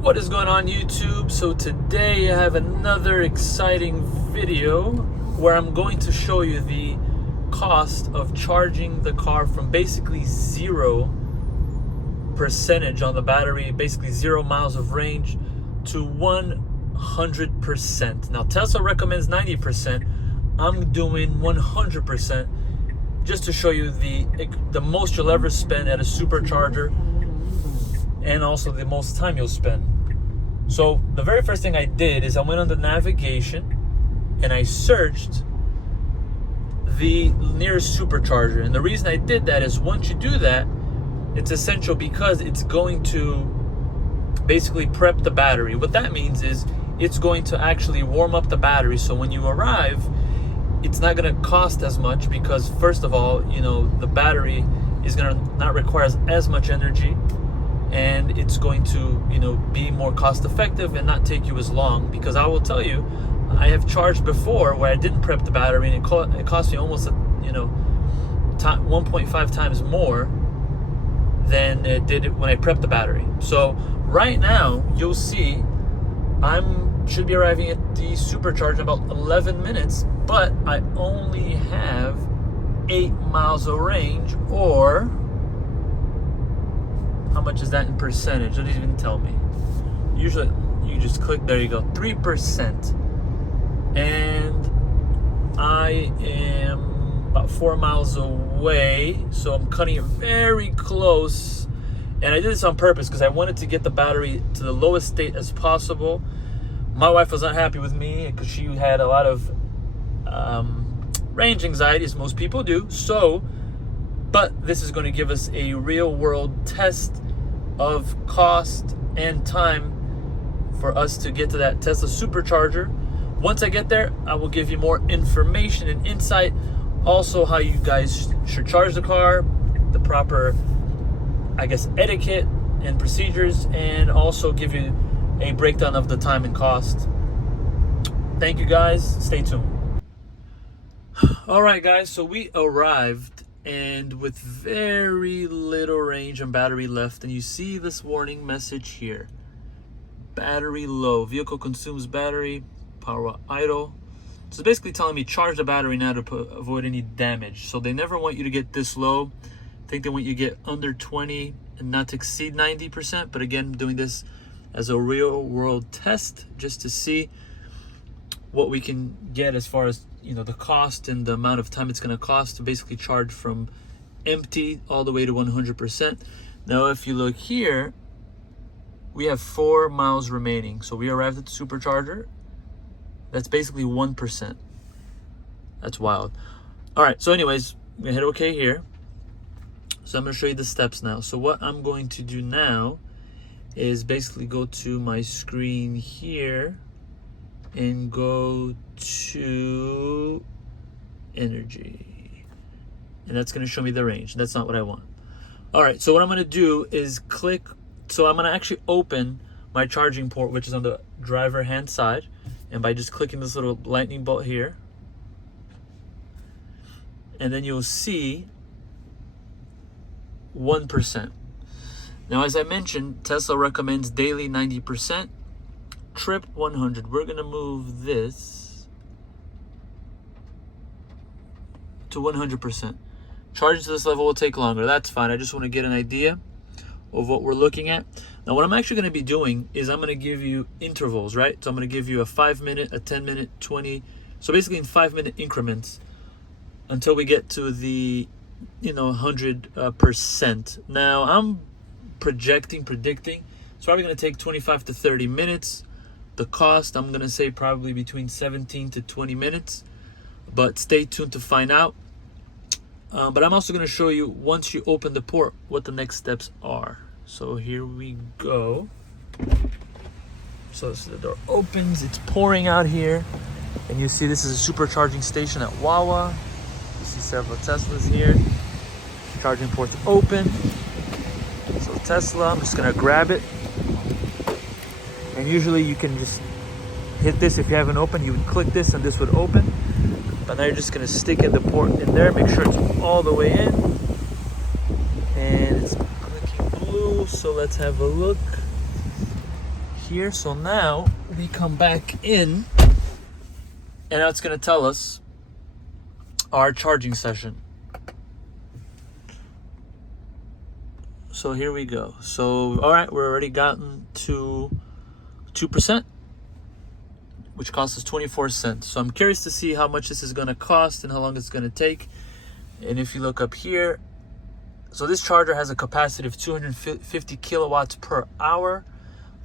What is going on, YouTube? So today I have another exciting video where I'm going to show you the cost of charging the car from basically 0% on the battery, basically 0 miles of range, to 100%. Now Tesla recommends 90%. I'm doing 100% just to show you the most you'll ever spend at a supercharger, and also the most time you'll spend. So the very first thing I did is I went on the navigation and I searched the nearest supercharger. And the reason I did that is once you do that, it's essential because it's going to basically prep the battery. What that means is it's going to actually warm up the battery. So when you arrive, it's not going to cost as much because, first of all, the battery is going to not require as much energy, and it's going to be more cost effective and not take you as long. Because I will tell you, I have charged before where I didn't prep the battery and it cost me almost 1.5 times more than it did when I prepped the battery. So right now you'll see should be arriving at the supercharger in about 11 minutes, but I only have 8 miles of range, or how much is that in percentage? It doesn't even tell me. Usually you just click, there you go, 3%. And I am about 4 miles away, so I'm cutting it very close. And I did this on purpose because I wanted to get the battery to the lowest state as possible. My wife was not happy with me because she had a lot of range anxiety, as most people do. But this is going to give us a real world test of cost and time for us to get to that Tesla Supercharger. Once I get there, I will give you more information and insight. Also, how you guys should charge the car, the proper, etiquette and procedures, and also give you a breakdown of the time and cost. Thank you guys. Stay tuned. All right, guys, so we arrived, and with very little range and battery left, and you see this warning message here: battery low, vehicle consumes battery, power idle. So it's basically telling me charge the battery now to avoid any damage. So they never want you to get this low. I think they want you to get under 20 and not to exceed 90%. But again, I'm doing this as a real world test just to see what we can get as far as the cost and the amount of time it's going to cost to basically charge from empty all the way to 100%. Now if you look here, we have 4 miles remaining. So we arrived at the supercharger. That's basically 1%. That's wild. All right, so anyways, we hit okay here. So I'm going to show you the steps now. So what I'm going to do now is basically go to my screen here and go to energy, and that's going to show me the range. That's not what I want. All right, so what I'm going to do is click. So I'm going to actually open my charging port, which is on the driver hand side, and by just clicking this little lightning bolt here, and then you'll see 1%. Now, as I mentioned, Tesla recommends daily 90%, trip 100. We're going to move this to 100%. Charging to this level will take longer. That's fine. I just want to get an idea of what we're looking at. Now, what I'm actually going to be doing is I'm going to give you intervals, right? So I'm going to give you a 5-minute, a 10-minute, 20. So basically in 5-minute increments until we get to the 100%. Now, I'm predicting it's probably going to take 25 to 30 minutes. The cost, I'm going to say probably between 17 to 20 minutes, but stay tuned to find out. But I'm also going to show you, once you open the port, what the next steps are. So here we go. So the door opens, it's pouring out here, and you see this is a supercharging station at Wawa. You see several Teslas here. Charging port's open. So Tesla, I'm just gonna grab it, and usually you can just hit this. If you haven't opened, you would click this and this would open, but now you're just gonna stick in the port in there, make sure it's all the way in, and it's clicking blue. So let's have a look. here. So now we come back in, and now it's going to tell us our charging session. So here we go. So, all right, we're already gotten to 2%, which costs us 24 cents. So I'm curious to see how much this is going to cost and how long it's going to take. And if you look up here, so this charger has a capacity of 250 kilowatts per hour.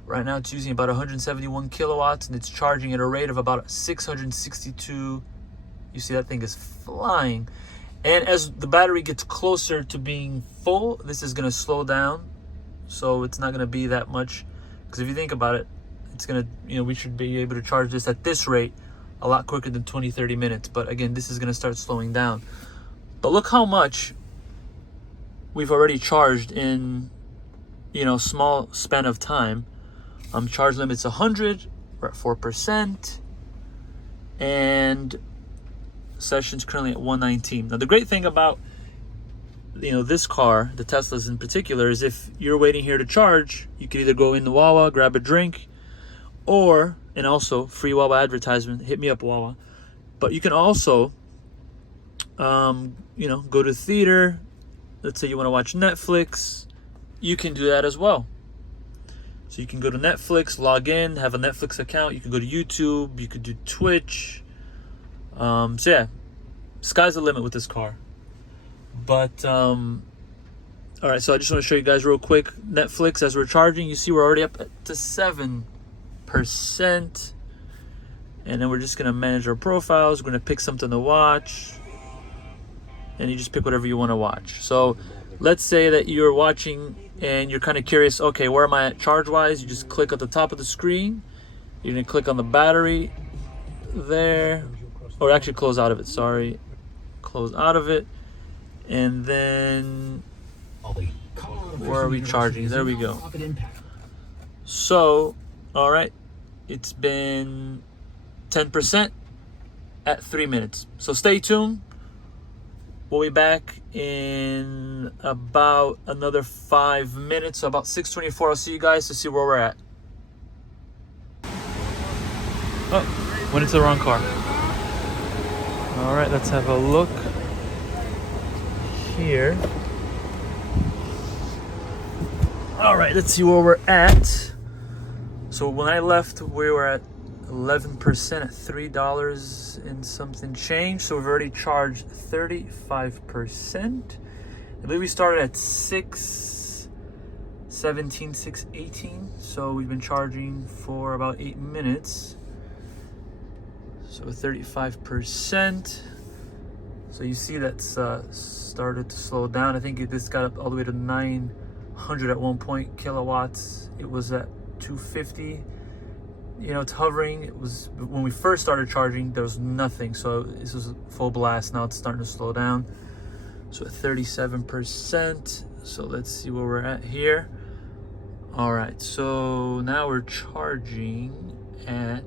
Right now it's using about 171 kilowatts, and it's charging at a rate of about 662. You see that thing is flying. And as the battery gets closer to being full, this is going to slow down. So it's not going to be that much. Because if you think about it, it's going to, we should be able to charge this at this rate a lot quicker than 20-30 minutes. But again, this is going to start slowing down. But look how much we've already charged in, small span of time. Charge limit's 100. We're at 4%. And session's currently at 119. Now the great thing about this car, the Teslas in particular, is if you're waiting here to charge, you can either go in the Wawa, grab a drink, and also free Wawa advertisement, hit me up Wawa, but you can also go to the theater. Let's say you want to watch Netflix, you can do that as well. So you can go to Netflix, log in, have a Netflix account. You can go to YouTube, you could do Twitch. So yeah, sky's the limit with this car. But all right, so I just want to show you guys real quick Netflix as we're charging. You see we're already up to 7%, and then we're just gonna manage our profiles. We're gonna pick something to watch, and you just pick whatever you want to watch. So let's say that you're watching and you're kind of curious, okay, where am I at charge wise? You just click at the top of the screen, you're gonna click on the battery there, or actually close out of it, sorry, close out of it. And then where are we charging? There we go. So all right, it's been 10% at 3 minutes. So stay tuned. We'll be back in about another 5 minutes, so about 6:24. I'll see you guys to see where we're at. Oh, went into the wrong car. All right, let's have a look here. All right, let's see where we're at. So when I left, we were at 11% at $3 and something change. So we've already charged 35%. I believe we started at 6:17, 6:18. So we've been charging for about 8 minutes. So 35%. So you see that's started to slow down. I think this got up all the way to 900 at one point kilowatts. It was at 250. It's hovering. It was when we first started charging, there was nothing. So this was full blast. Now it's starting to slow down. So at 37%. So let's see where we're at here. All right. So now we're charging at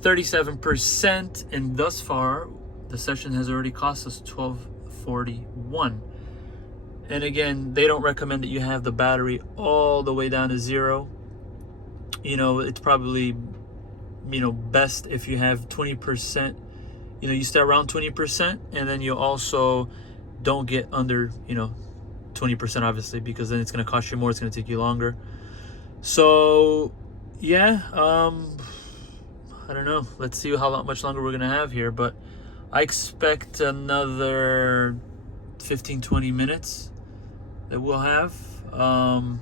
37%, and thus far the session has already cost us $12.41. And again, they don't recommend that you have the battery all the way down to zero. It's probably best if you have 20%. You stay around 20%, and then you also don't get under 20%, obviously, because then it's going to cost you more. It's going to take you longer. So yeah, I don't know. Let's see how much longer we're going to have here, but I expect another 15-20 minutes that we'll have. I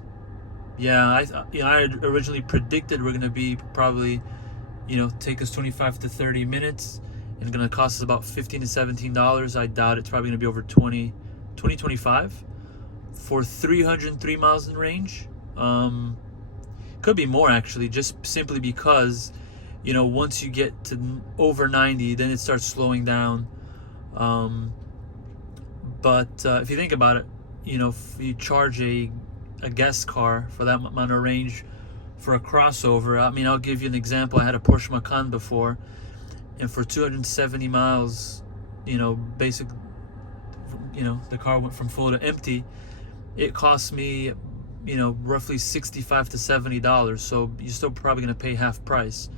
originally predicted we're going to be probably, take us 25 to 30 minutes, and it's going to cost us about $15 to $17. I doubt it's probably going to be over 25 for 303 miles in range. Could be more, actually, just simply because once you get to over 90, then it starts slowing down. But if you think about it, if you charge a gas car for that amount of range for a crossover, I'll give you an example. I had a Porsche Macan before, and for 270 miles, the car went from full to empty. It cost me you know, roughly $65 to $70. So you're still probably going to pay half price.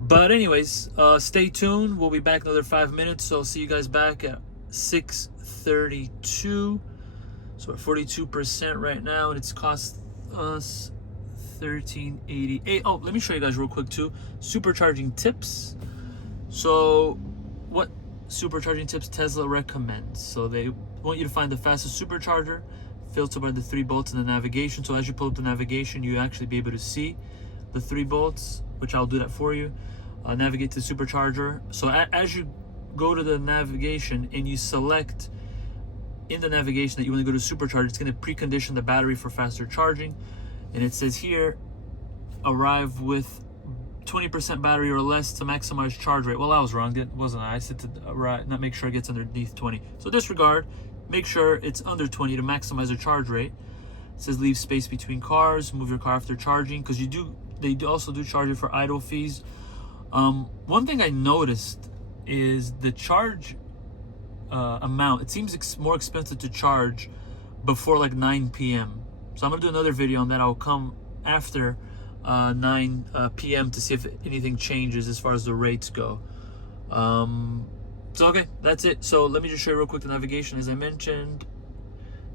But anyways, stay tuned. We'll be back another 5 minutes. So I'll see you guys back at 6:32. So at 42% right now, and it's cost us $13.88. Oh, let me show you guys real quick too. Supercharging tips. So what supercharging tips Tesla recommends? So they want you to find the fastest supercharger, filter by the 3 bolts in the navigation. So as you pull up the navigation, you actually be able to see the 3 bolts, which I'll do that for you. Navigate to the supercharger. So as you go to the navigation and you select in the navigation that you want to go to supercharge, it's going to precondition the battery for faster charging. And it says here, arrive with 20% battery or less to maximize charge rate. Well, I was wrong, wasn't I? I said to not make sure it gets underneath 20. So disregard, make sure it's under 20 to maximize the charge rate. It says leave space between cars, move your car after charging, because they also do charge it for idle fees. One thing I noticed is the charge amount. It seems more expensive to charge before like 9 p.m. So I'm gonna do another video on that. I'll come after 9 p.m. to see if anything changes as far as the rates go. So okay, that's it. So let me just show you real quick the navigation. As I mentioned,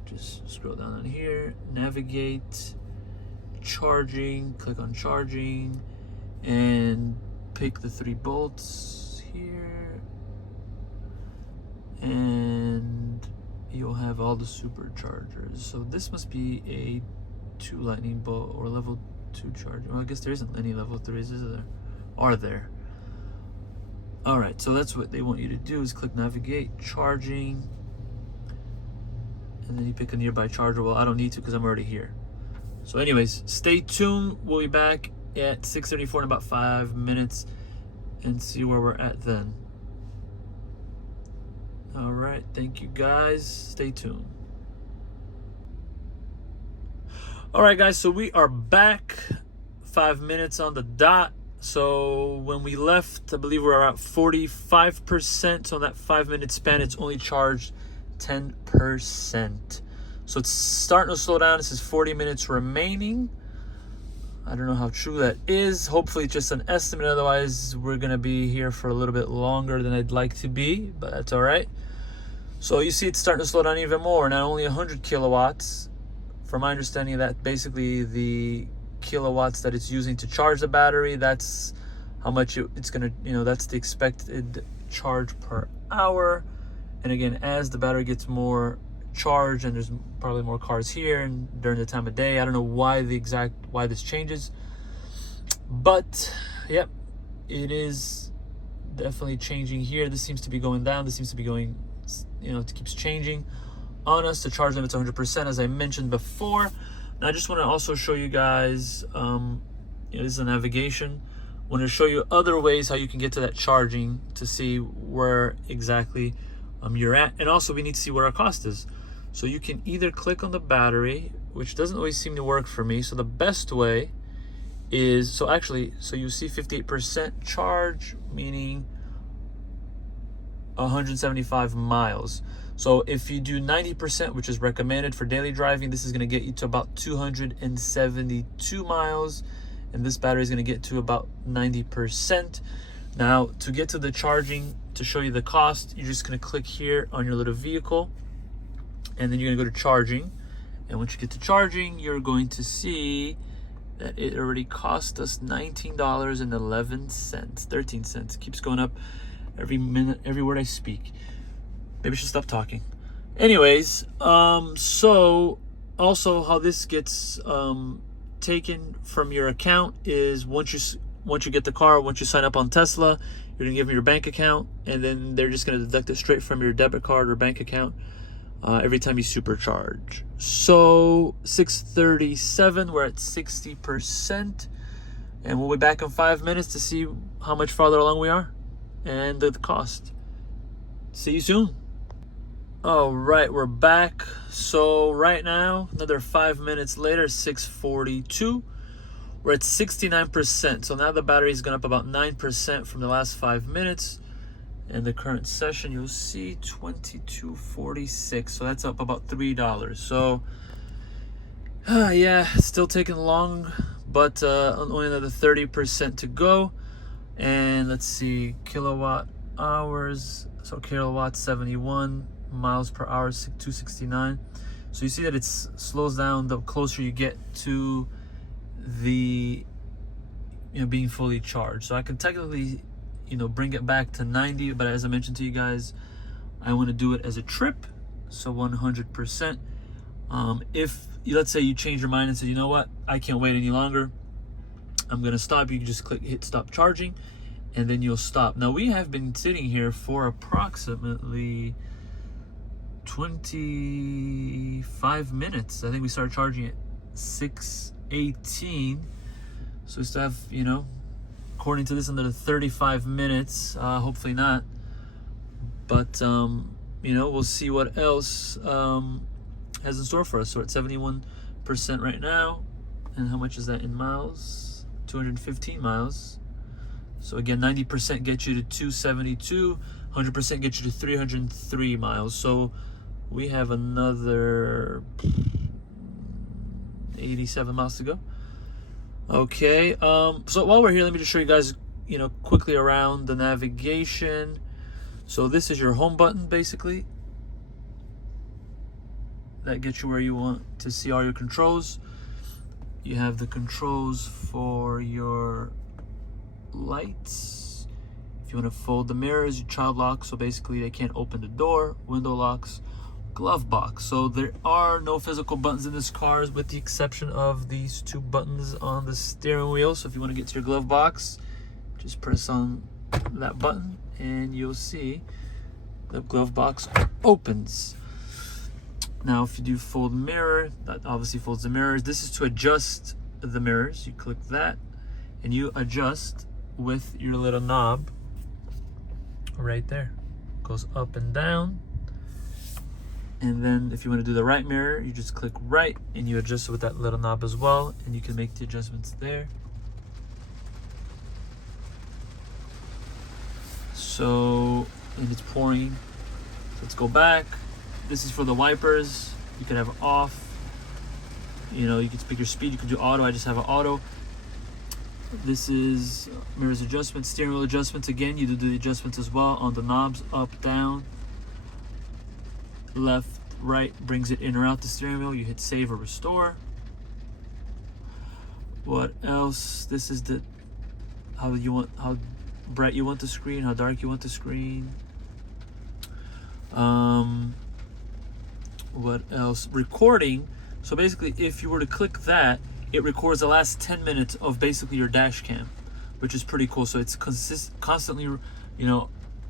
just scroll down on here, navigate, charging, click on charging, and pick the 3 bolts here, and you'll have all the superchargers. So this must be a 2 lightning bolt or level 2 charger. Well, I guess there isn't any level 3s, is there? Are there? All right, so that's what they want you to do, is click navigate, charging, and then you pick a nearby charger. Well, I don't need to because I'm already here. So anyways, stay tuned. We'll be back at 6:34 in about 5 minutes and see where we're at then. All right, thank you guys. Stay tuned. All right, guys, so we are back 5 minutes on the dot. So when we left, I believe we were at 45%. So in that 5 minute span, it's only charged 10%. So it's starting to slow down. This is 40 minutes remaining. I don't know how true that is. Hopefully it's just an estimate. Otherwise, we're going to be here for a little bit longer than I'd like to be, but that's all right. So you see it's starting to slow down even more. Not only 100 kilowatts. From my understanding, that basically the kilowatts that it's using to charge the battery, that's how much it's going to, that's the expected charge per hour. And again, as the battery gets more charged, and there's probably more cars here and during the time of day, I don't know why this changes, but yep, it is definitely changing here. This seems to be going down. This seems to be going, it keeps changing on us. The charge limit's 100%, as I mentioned before. Now I just want to also show you guys, this is a navigation. I want to show you other ways how you can get to that charging to see where exactly you're at, and also we need to see what our cost is. So you can either click on the battery, which doesn't always seem to work for me. So the best way is, so you see 58% charge, meaning 175 miles. So if you do 90%, which is recommended for daily driving, this is going to get you to about 272 miles, and this battery is going to get to about 90%. Now, to get to the charging, to show you the cost, you're just going to click here on your little vehicle, and then you're going to go to charging. And once you get to charging, you're going to see that it already cost us $19.11, 13 cents. It keeps going up every minute, every word I speak. Maybe I should stop talking. Anyways, so also how this gets taken from your account is once you get the car, once you sign up on Tesla, you're gonna give them your bank account, and then they're just gonna deduct it straight from your debit card or bank account every time you supercharge. So 6:37, we're at 60%, and we'll be back in 5 minutes to see how much farther along we are and the cost. See you soon. All right, we're back. So right now, another 5 minutes later, 6:42. We're at 69%. So now the battery's gone up about 9% from the last 5 minutes. And the current session, you'll see 22.46. So that's up about $3. So Yeah, still taking long, but only another 30% to go. And let's see, kilowatt hours. So kilowatts 71, miles per hour 269. So you see that it slows down the closer you get to the being fully charged. So I can technically bring it back to 90, but as I mentioned to you guys, I want to do it as a trip, so 100%. If let's say you change your mind and say, you know what, I can't wait any longer, I'm gonna stop, you can just hit stop charging, and then you'll stop. Now we have been sitting here for approximately 25 minutes. I think we started charging at 6:18, so we still have, according to this, under 35 minutes. Hopefully not, but we'll see what else has in store for us. So we're at 71% right now, and how much is that in miles? 215 miles. So again, 90% gets you to 272, 100% gets you to 303 miles. So we have another 87 miles to go. Okay, so while we're here, let me just show you guys, quickly around the navigation. So this is your home button, basically. That gets you where you want to see all your controls. You have the controls for your lights. If you want to fold the mirrors, your child lock, so basically they can't open the door. Window locks, glove box. So there are no physical buttons in this car, with the exception of these two buttons on the steering wheel. So if you want to get to your glove box, just press on that button and you'll see the glove box opens. Now if you do fold mirror, that obviously folds the mirrors. This is to adjust the mirrors. You click that and you adjust with your little knob right there. Goes up and down. And then if you want to do the right mirror, you just click right and you adjust it with that little knob as well, and you can make the adjustments there. So, and it's pouring. Let's go back. This is for the wipers. You can have it off. You can pick your speed. You can do auto. I just have an auto. This is mirrors adjustments, steering wheel adjustments. Again, you do the adjustments as well on the knobs, up, down, left, right, brings it in or out the steering wheel. You hit save or restore. What else? This is how bright you want the screen, how dark you want the screen. What else? Recording. So basically, if you were to click that, it records the last 10 minutes of basically your dash cam, which is pretty cool. So it's constantly,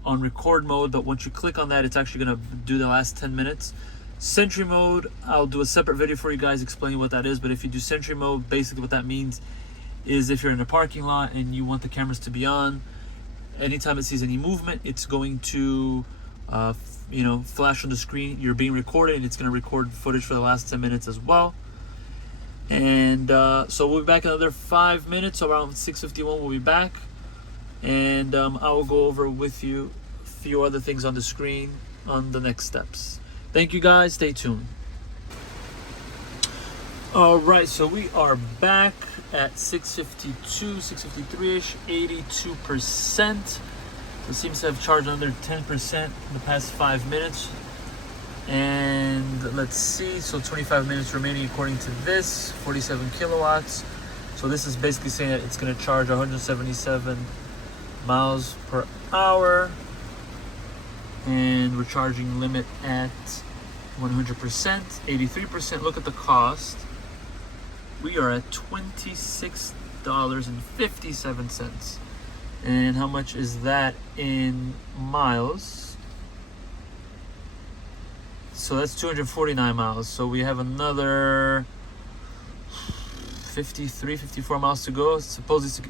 on record mode, but once you click on that, it's actually gonna do the last 10 minutes. Sentry mode, I'll do a separate video for you guys explaining what that is, but if you do sentry mode, basically what that means is if you're in a parking lot and you want the cameras to be on, anytime it sees any movement, it's going to flash on the screen. You're being recorded, and it's going to record footage for the last 10 minutes as well. And so we'll be back in another 5 minutes. So around 6:51 we'll be back, and I will go over with you a few other things on the screen on the next steps. Thank you guys, stay tuned. All right, so we are back at 6:52, 6:53ish, 82%. So it seems to have charged under 10% in the past 5 minutes. And let's see, so 25 minutes remaining according to this, 47 kilowatts. So this is basically saying that it's going to charge 177 miles per hour. And we're charging limit at 100%, 83%. Look at the cost. We are at $26.57. And how much is that in miles? So that's 249 miles. So we have another 53, 54 miles to go. It's supposed to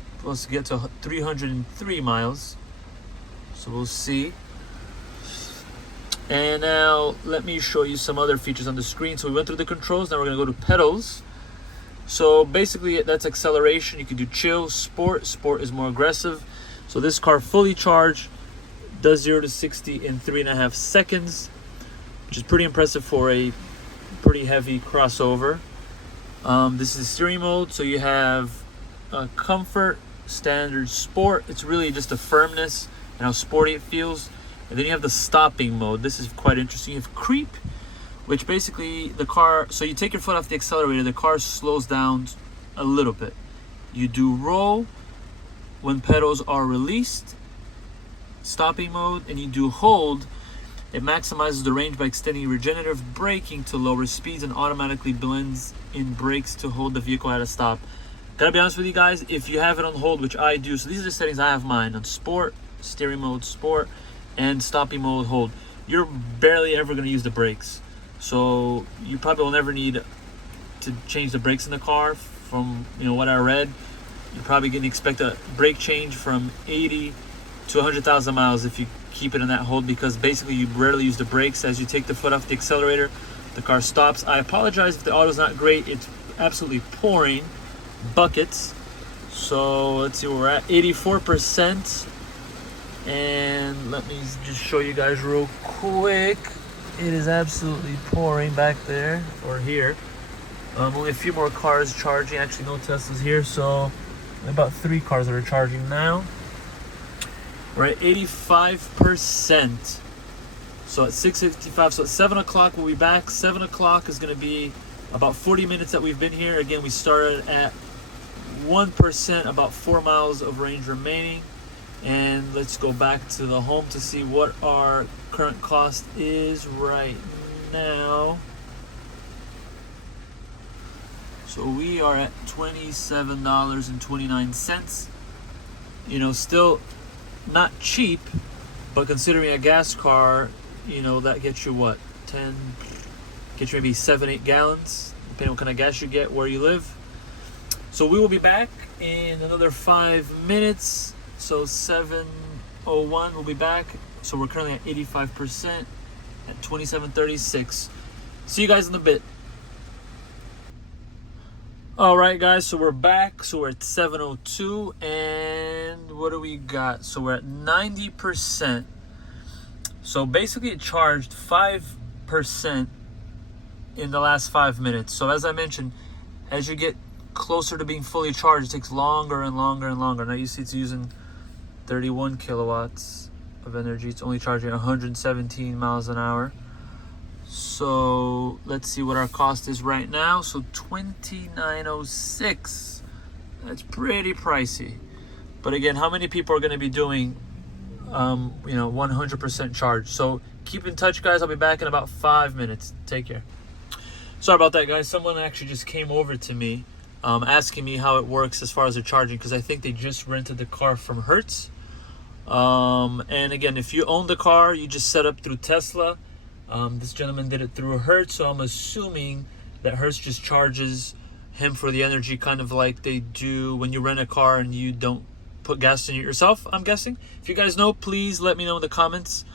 get to 303 miles. So we'll see. And now let me show you some other features on the screen. So we went through the controls. Now we're going to go to pedals. So basically that's acceleration. You can do chill, sport. Sport is more aggressive. So this car fully charged does 0 to 60 in 3.5 seconds, which is pretty impressive for a pretty heavy crossover. This is steering mode, so you have comfort, standard, sport. It's really just the firmness and how sporty it feels. And then you have the stopping mode. This is quite interesting. You have creep, which basically the car, so you take your foot off the accelerator, the car slows down a little bit. You do roll when pedals are released, stopping mode, and you do hold. It maximizes the range by extending regenerative braking to lower speeds and automatically blends in brakes to hold the vehicle at a stop. Gotta be honest with you guys, if you have it on hold, which I do, so these are the settings I have mine on sport, steering mode, sport, and stopping mode, hold. You're barely ever gonna use the brakes. So you probably will never need to change the brakes in the car. From what I read, you're probably going to expect a brake change from 80 to 100,000 miles if you keep it in that hold, because basically you rarely use the brakes. As you take the foot off the accelerator, the car stops. I apologize if the auto's not great. It's absolutely pouring buckets. So let's see where we're at, 84%. And let me just show you guys real quick. It is absolutely pouring back there, or here. Only a few more cars charging. Actually, no Teslas here, so about 3 cars that are charging now. We're at 85%. So at 6:55, so at 7 o'clock we'll be back. 7 o'clock is going to be about 40 minutes that we've been here. Again, we started at 1%, about 4 miles of range remaining. And let's go back to the home to see what our current cost is right now. So we are at $27.29. Still not cheap, but considering a gas car, that gets you what? Gets you maybe 7-8 gallons, depending on what kind of gas you get where you live. So we will be back in another 5 minutes. So 7:01 we'll be back. So we're currently at 85% at 27.36. See you guys in a bit. All right, guys, so we're back. So we're at 7:02, and what do we got? So we're at 90%. So basically it charged 5% in the last 5 minutes. So as I mentioned, as you get closer to being fully charged, it takes longer and longer and longer. Now you see it's using 31 kilowatts of energy. It's only charging 117 miles an hour. So let's see what our cost is right now. So $29.06. That's pretty pricey. But again, how many people are going to be doing 100% charge? So keep in touch, guys. I'll be back in about 5 minutes. Take care. Sorry about that, guys. Someone actually just came over to me asking me how it works as far as the charging, because I think they just rented the car from Hertz. And again, if you own the car, you just set up through Tesla. This gentleman did it through Hertz, so I'm assuming that Hertz just charges him for the energy, kind of like they do when you rent a car and you don't put gas in it yourself, I'm guessing. If you guys know, please let me know in the comments.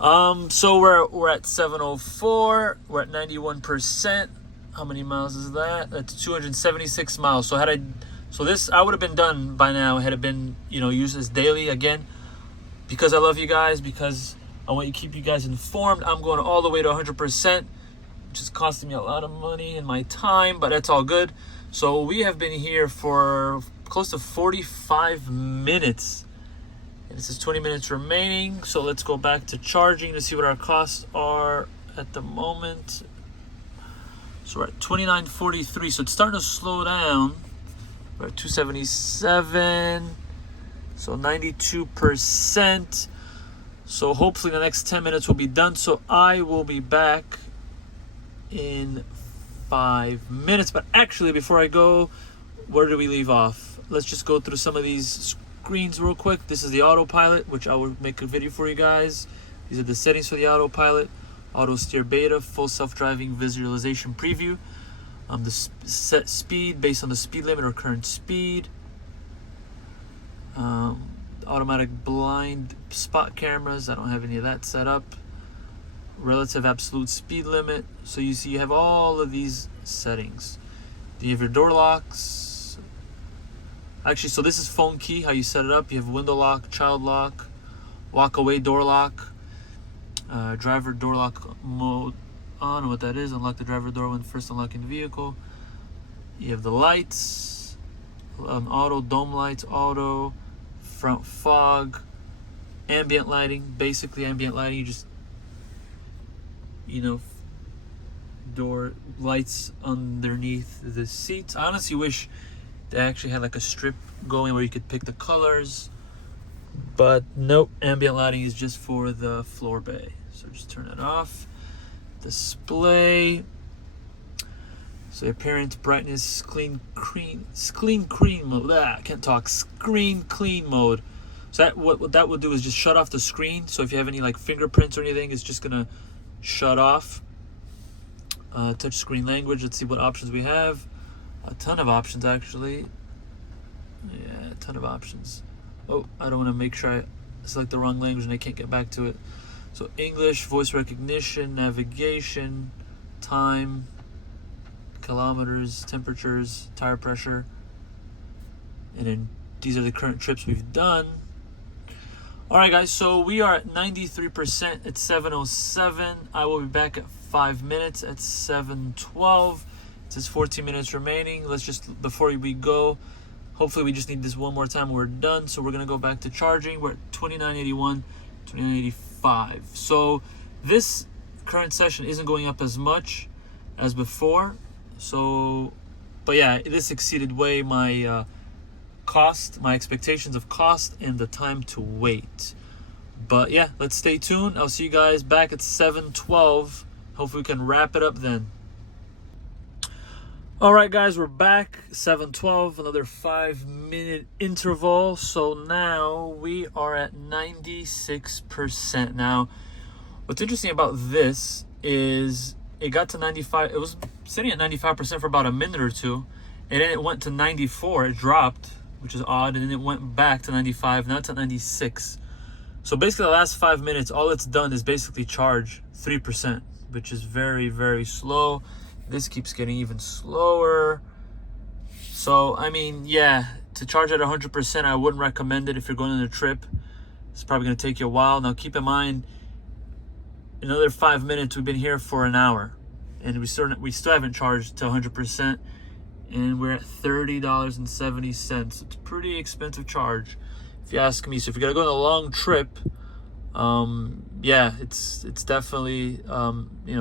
So we're at 7:04. We're at 91%. How many miles is that? That's 276 miles. So this I would have been done by now had it been used as daily. Again, because I love you guys, because I want to keep you guys informed, I'm going all the way to 100%, which is costing me a lot of money and my time, but that's all good. So we have been here for close to 45 minutes. And this is 20 minutes remaining. So let's go back to charging to see what our costs are at the moment. So we're at 29.43. So it's starting to slow down. We're at 277. So 92%. So hopefully the next 10 minutes will be done. So I will be back in 5 minutes. But actually, before I go, where do we leave off? Let's just go through some of these screens real quick. This is the autopilot, which I will make a video for you guys. These are the settings for the autopilot. Auto steer beta, full self-driving visualization preview. The set speed based on the speed limit or current speed. Automatic blind spot cameras. I don't have any of that set up. Relative absolute speed limit. So you see you have all of these settings. Then you have your door locks. Actually, so this is phone key, how you set it up. You have window lock, child lock, walk away door lock, driver door lock mode on, what that is. Unlock the driver door when first unlocking the vehicle. You have the lights, auto, dome lights, auto, front fog, ambient lighting, basically ambient lighting. You just, door lights underneath the seats. I honestly wish they actually had like a strip going where you could pick the colors, but nope, ambient lighting is just for the floor bay. So just turn it off. Display. So appearance, brightness, clean mode. I can't talk. Screen clean mode. So that what that would do is just shut off the screen. So if you have any like fingerprints or anything, it's just gonna shut off. Touch screen language. Let's see what options we have. A ton of options actually. Yeah, a ton of options. Oh, I don't want to make sure I select the wrong language and I can't get back to it. So English, voice recognition, navigation, time, kilometers, temperatures, tire pressure, and then these are the current trips we've done. All right, guys, so we are at 93% at 7:07. I will be back at 5 minutes at 7:12. It says 14 minutes remaining. Let's just, before we go, hopefully we just need this one more time. We're done, so we're gonna go back to charging. We're at 2981, 2985. So this current session isn't going up as much as before. So, but yeah, this exceeded way my cost, my expectations of cost, and the time to wait. But yeah, let's stay tuned. I'll see you guys back at 7:12. Hopefully we can wrap it up then. All right, guys, we're back. 7:12, another 5-minute interval. So now we are at 96%. Now, what's interesting about this is it got to 95. It was sitting at 95% for about a minute or two, and then it went to 94. It dropped, which is odd, and then it went back to 95. Now it's at 96. So basically, the last 5 minutes, all it's done is basically charge 3%, which is very, very slow. This keeps getting even slower. So, I mean, yeah, to charge at 100%, I wouldn't recommend it if you're going on a trip. It's probably going to take you a while. Now, keep in mind, another 5 minutes, we've been here for an hour, and we still haven't charged to 100%, and we're at $30.70. It's a pretty expensive charge, if you ask me. So if you're going to go on a long trip, yeah, it's definitely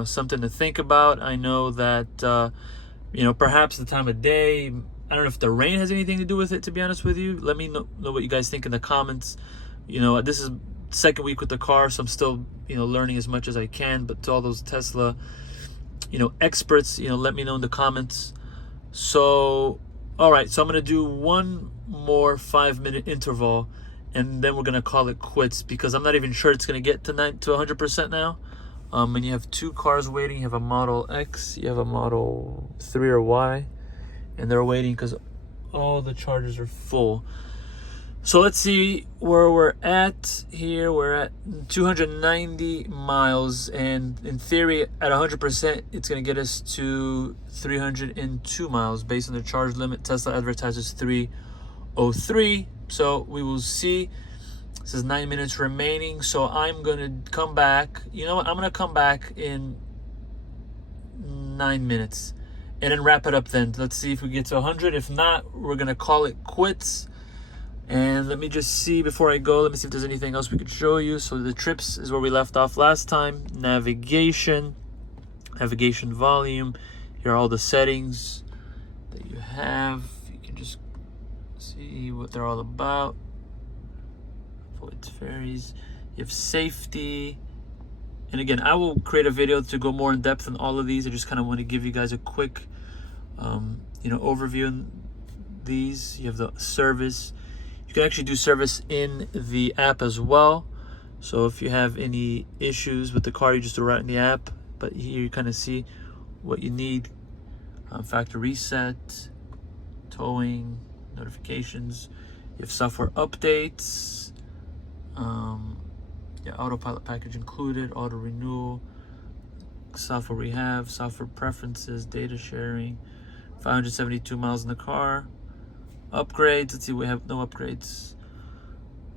something to think about. I know that perhaps the time of day, I don't know if the rain has anything to do with it, to be honest with you. Let me know what you guys think in the comments. This is second week with the car, so I'm still learning as much as I can. But to all those Tesla experts, let me know in the comments. So all right, so I'm gonna do one more 5-minute interval, and then we're gonna call it quits, because I'm not even sure it's gonna get to 100% now. And you have two cars waiting. You have a Model X, you have a Model 3 or Y, and they're waiting because all the chargers are full. So let's see where we're at here. We're at 290 miles, and in theory, at 100%, it's gonna get us to 302 miles based on the charge limit. Tesla advertises 303. So we will see. It says 9 minutes remaining. So I'm gonna come back. You know what? I'm gonna come back in 9 minutes and then wrap it up then. Let's see if we get to 100. If not, we're gonna call it quits. And let me just see before I go. Let me see if there's anything else we could show you. So the trips is where we left off last time. Navigation volume. Here are all the settings that you have. You can just see what they're all about. Avoid ferries. You have safety. And again, I will create a video to go more in depth on all of these. I just kind of want to give you guys a quick, overview on these. You have the service. You can actually do service in the app as well. So if you have any issues with the car, you just do it right in the app. But here you kind of see what you need. Factory reset, towing, notifications. You have software updates. Autopilot package included, auto renewal, software rehab, software preferences, data sharing, 572 miles in the car. Upgrades, let's see, we have no upgrades.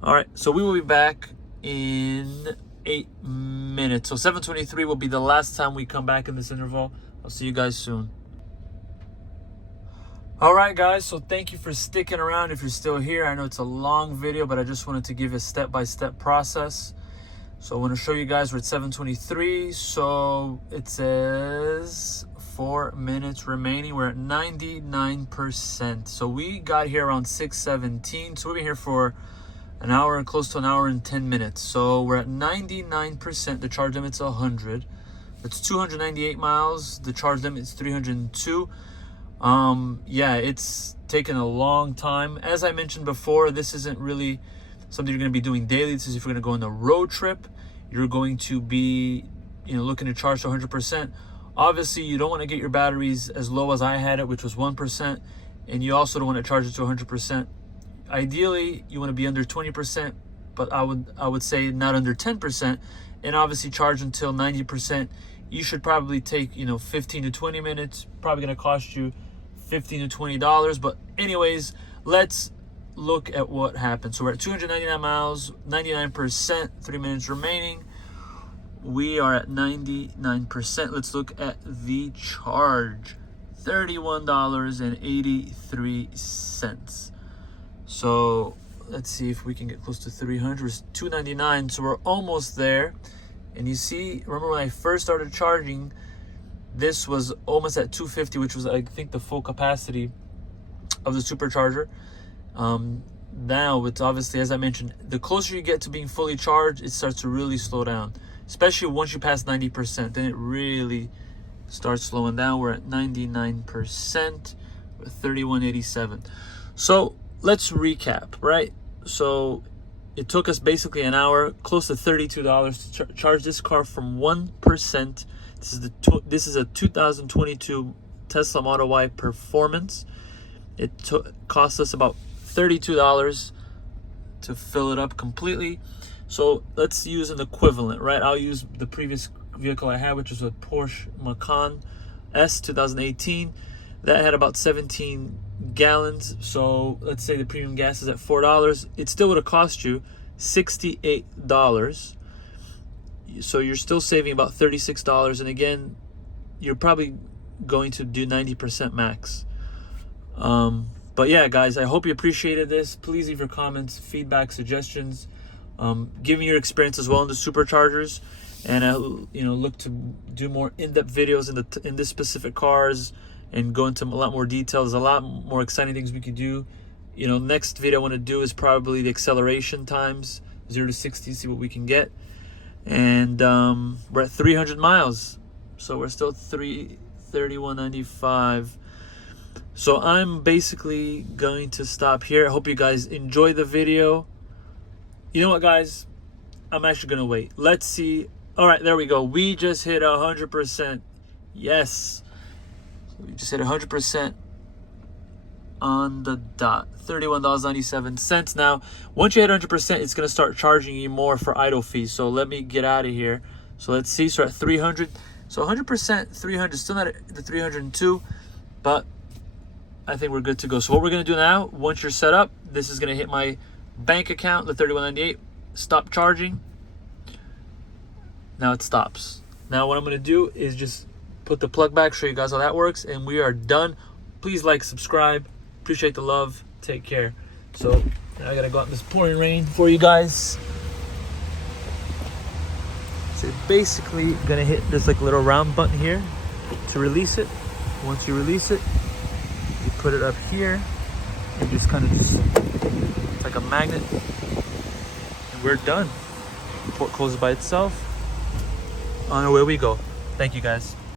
All right, so we will be back in 8 minutes. So 7:23 will be the last time we come back in this interval. I'll see you guys soon. All right, guys, so thank you for sticking around if you're still here. I know it's a long video, but I just wanted to give a step-by-step process. So I want to show you guys, we're at 7:23. So it says 4 minutes remaining. We're at 99%. So we got here around 6:17. So we've been here for an hour, close to an hour and 10 minutes. So we're at 99%. The charge limit's 100. It's 298 miles. The charge limit is 302. Yeah, it's taken a long time. As I mentioned before, this isn't really something you're going to be doing daily. This is if you're going to go on a road trip. You're going to be, looking to charge to 100%. Obviously, you don't want to get your batteries as low as I had it, which was 1%, and you also don't want to charge it to 100%. Ideally, you want to be under 20%, but I would say not under 10%, and obviously charge until 90%. You should probably take 15 to 20 minutes. Probably going to cost you $15 to $20. But anyways, let's look at what happened. So we're at 299 miles, 99%, 3 minutes remaining. We are at 99%. Let's look at the charge. $31.83. So let's see if we can get close to 300. It's 299, so we're almost there. And you see, remember when I first started charging, this was almost at 250, which was, I think, the full capacity of the Supercharger. Now, it's obviously, as I mentioned, the closer you get to being fully charged, it starts to really slow down. Especially once you pass 90%, then it really starts slowing down. We're at 99%, with 3187. So let's recap, right? So it took us basically an hour, close to $32 to charge this car from 1%. This is a 2022 Tesla Model Y Performance. It cost us about $32 to fill it up completely. So let's use an equivalent, right? I'll use the previous vehicle I had, which was a Porsche Macan S 2018. That had about 17 gallons. So let's say the premium gas is at $4. It still would have cost you $68. So you're still saving about $36. And again, you're probably going to do 90% max. But yeah, guys, I hope you appreciated this. Please leave your comments, feedback, suggestions. Give me your experience as well in the Superchargers. And look to do more in-depth videos in this specific cars and go into a lot more details. A lot more exciting things we could do. Next video I want to do is probably the acceleration times, 0 to 60, see what we can get. And we're at 300 miles, so we're still 31.95. So I'm basically going to stop here. I hope you guys enjoy the video. You know what, guys? I'm actually gonna wait. Let's see. All right, there we go. We just hit 100%. Yes, we just hit 100% on the dot. $31.97. Now, once you hit 100%, it's gonna start charging you more for idle fees. So let me get out of here. So let's see. So at 300. So 100%, 300. Still not at the 302, but I think we're good to go. So what we're gonna do now, once you're set up, this is gonna hit my bank account, the 31.98. Stop charging. Now it stops. Now what I'm gonna do is just put the plug back, show you guys how that works, and we are done. Please like, subscribe. Appreciate the love. Take care. So now I gotta go out in this pouring rain for you guys. So basically gonna hit this little round button here to release it. Once you release it, you put it up here and just it's like a magnet, and we're done. The port closes by itself. On our way we go. Thank you, guys.